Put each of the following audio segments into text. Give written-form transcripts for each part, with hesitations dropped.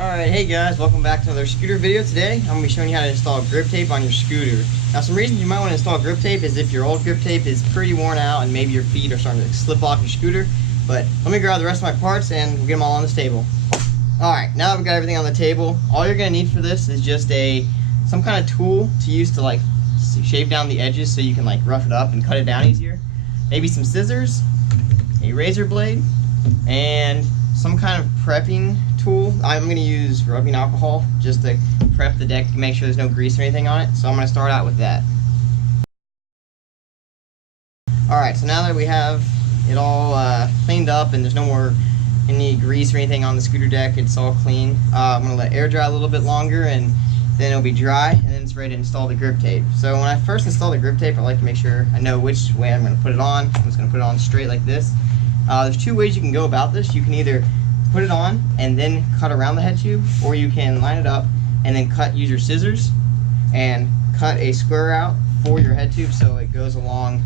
Alright, hey guys, welcome back to another scooter video. Today I'm going to be showing you how to install grip tape on your scooter. Now some reasons you might want to install grip tape is if your old grip tape is pretty worn out and maybe your feet are starting to slip off your scooter. But let me grab the rest of my parts and we'll get them all on this table. Alright, now that we've got everything on the table, all you're going to need for this is just some kind of tool to use to like shave down the edges so you can like rough it up and cut it down easier. Maybe some scissors, a razor blade, and some kind of prepping tool. I'm going to use rubbing alcohol just to prep the deck to make sure there's no grease or anything on it. So I'm going to start out with that. Alright, so now that we have it all cleaned up and there's no more any grease or anything on the scooter deck, it's all clean. I'm going to let it air dry a little bit longer and then it'll be dry and then it's ready to install the grip tape. So when I first install the grip tape, I like to make sure I know which way I'm going to put it on. I'm just going to put it on straight like this. There's two ways you can go about this. You can either put it on and then cut around the head tube, or you can line it up and then use your scissors and cut a square out for your head tube so it goes along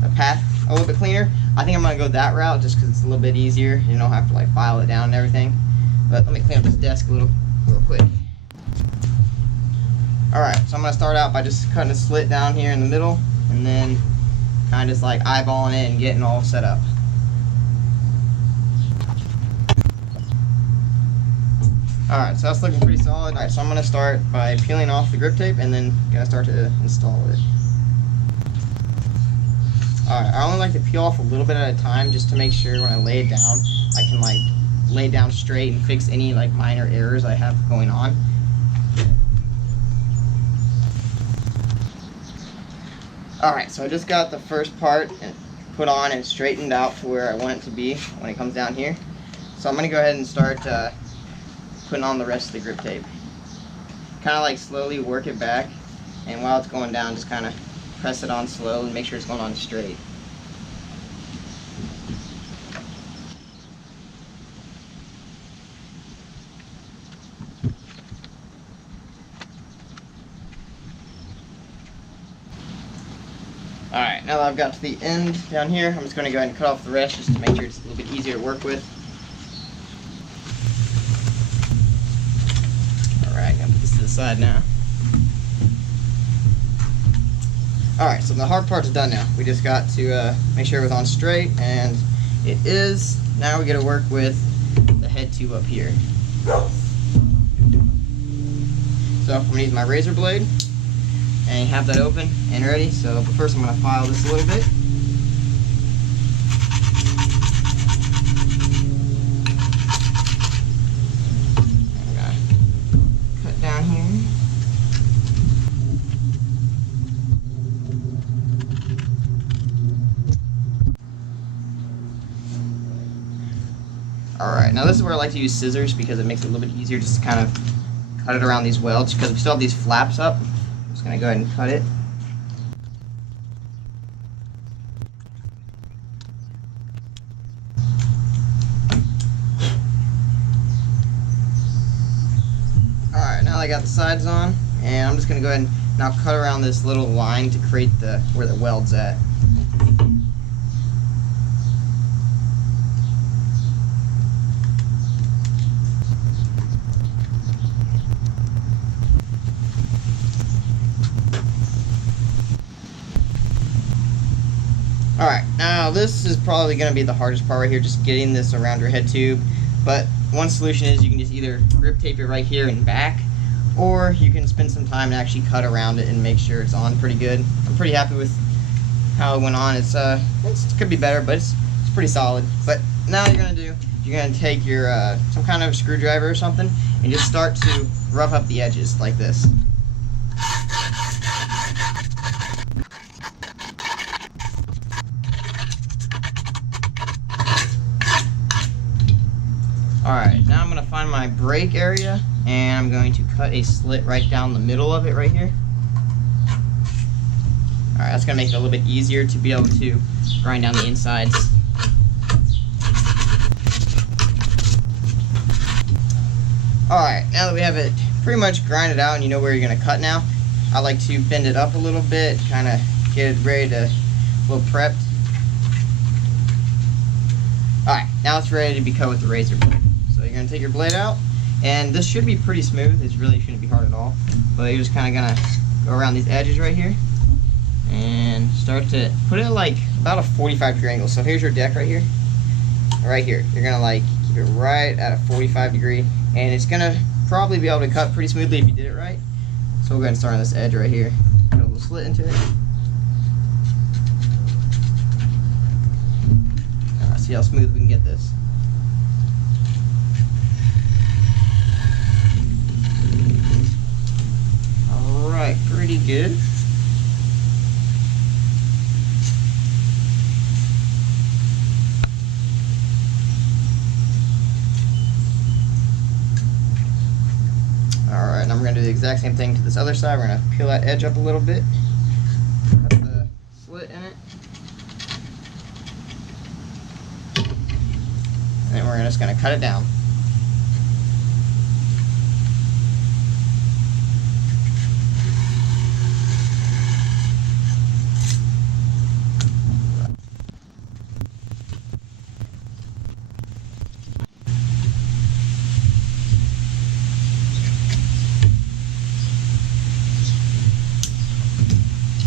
the path a little bit cleaner. I think I'm going to go that route just because it's a little bit easier. You don't have to like file it down and everything. But let me clean up this desk real quick. Alright, so I'm going to start out by just cutting a slit down here in the middle and then kind of just like eyeballing it and getting all set up. Alright, so that's looking pretty solid. Alright, so I'm going to start by peeling off the grip tape and then going to start to install it. Alright, I only like to peel off a little bit at a time just to make sure when I lay it down, I can like lay it down straight and fix any like minor errors I have going on. Alright, so I just got the first part put on and straightened out to where I want it to be when it comes down here. So I'm going to go ahead and start putting on the rest of the grip tape. Kind of like slowly work it back, and while it's going down, just kind of press it on slow and make sure it's going on straight. Alright, now that I've got to the end down here, I'm just going to go ahead and cut off the rest just to make sure it's a little bit easier to work with. To the side now. Alright, so the hard part's done now. We just got to make sure it was on straight, and it is. Now we got to work with the head tube up here. So I'm going to use my razor blade and have that open and ready. So but first I'm going to file this a little bit. Alright, now this is where I like to use scissors because it makes it a little bit easier just to kind of cut it around these welds because we still have these flaps up. I'm just going to go ahead and cut it. Alright, now that I got the sides on, and I'm just going to go ahead and now cut around this little line to create where the weld's at. Alright, now this is probably going to be the hardest part right here, just getting this around your head tube. But one solution is you can just either grip tape it right here and back, or you can spend some time and actually cut around it and make sure it's on pretty good. I'm pretty happy with how it went on. It could be better, but it's pretty solid. But now what you're going to take your some kind of screwdriver or something and just start to rough up the edges like this. Alright, now I'm going to find my brake area, and I'm going to cut a slit right down the middle of it right here. Alright, that's going to make it a little bit easier to be able to grind down the insides. Alright, now that we have it pretty much grinded out and you know where you're going to cut now, I like to bend it up a little bit, kind of get it ready to, a little prepped. Alright, now it's ready to be cut with the razor blade. So you're going to take your blade out, And this should be pretty smooth. It really shouldn't be hard at all. But you're just kind of gonna go around these edges right here and start to put it like about a 45-degree angle. So here's your deck right here. Right here. You're gonna like keep it right at a 45-degree, and it's gonna probably be able to cut pretty smoothly if you did it right. So we'll go ahead and start on this edge right here. Put a little slit into it. See how smooth we can get this. Alright, pretty good. Alright, now we're going to do the exact same thing to this other side. We're going to peel that edge up a little bit. Cut the slit in it. And then we're just going to cut it down.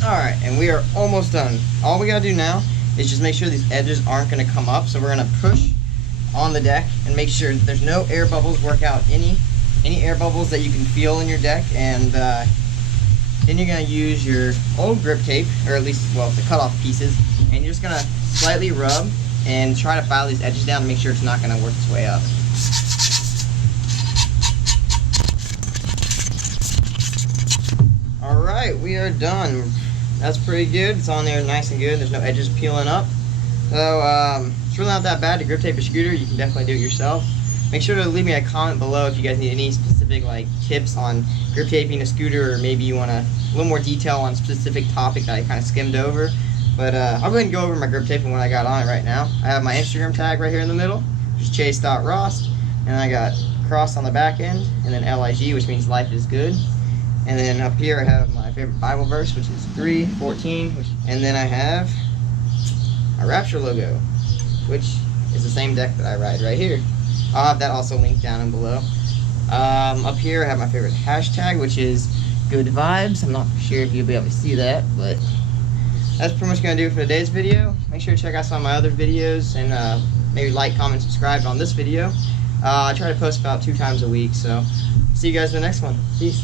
Alright, and we are almost done. All we gotta do now is just make sure these edges aren't gonna come up. So we're gonna push on the deck and make sure there's no air bubbles. Work out any air bubbles that you can feel in your deck, and then you're gonna use your old grip tape, or at least, well, the cut off pieces, and you're just gonna slightly rub and try to file these edges down to make sure it's not gonna work its way up. Alright, we are done. That's pretty good. It's on there nice and good. There's no edges peeling up. So, it's really not that bad to grip tape a scooter. You can definitely do it yourself. Make sure to leave me a comment below if you guys need any specific like tips on grip taping a scooter, or maybe you want a little more detail on a specific topic that I kind of skimmed over. But I'll go ahead and go over my grip tape and what I got on it right now. I have my Instagram tag right here in the middle, which is chase.rost, and I got cross on the back end, and then LIG, which means life is good. And then up here I have my favorite Bible verse, which is 3:14, and then I have a Rapture logo, which is the same deck that I ride right here. I'll have that also linked down and below. Up here I have my favorite hashtag, which is good vibes. I'm not sure if you'll be able to see that, but that's pretty much going to do it for today's video. Make sure to check out some of my other videos, and maybe like, comment, subscribe on this video. I try to post about 2 times a week, so see you guys in the next one. Peace.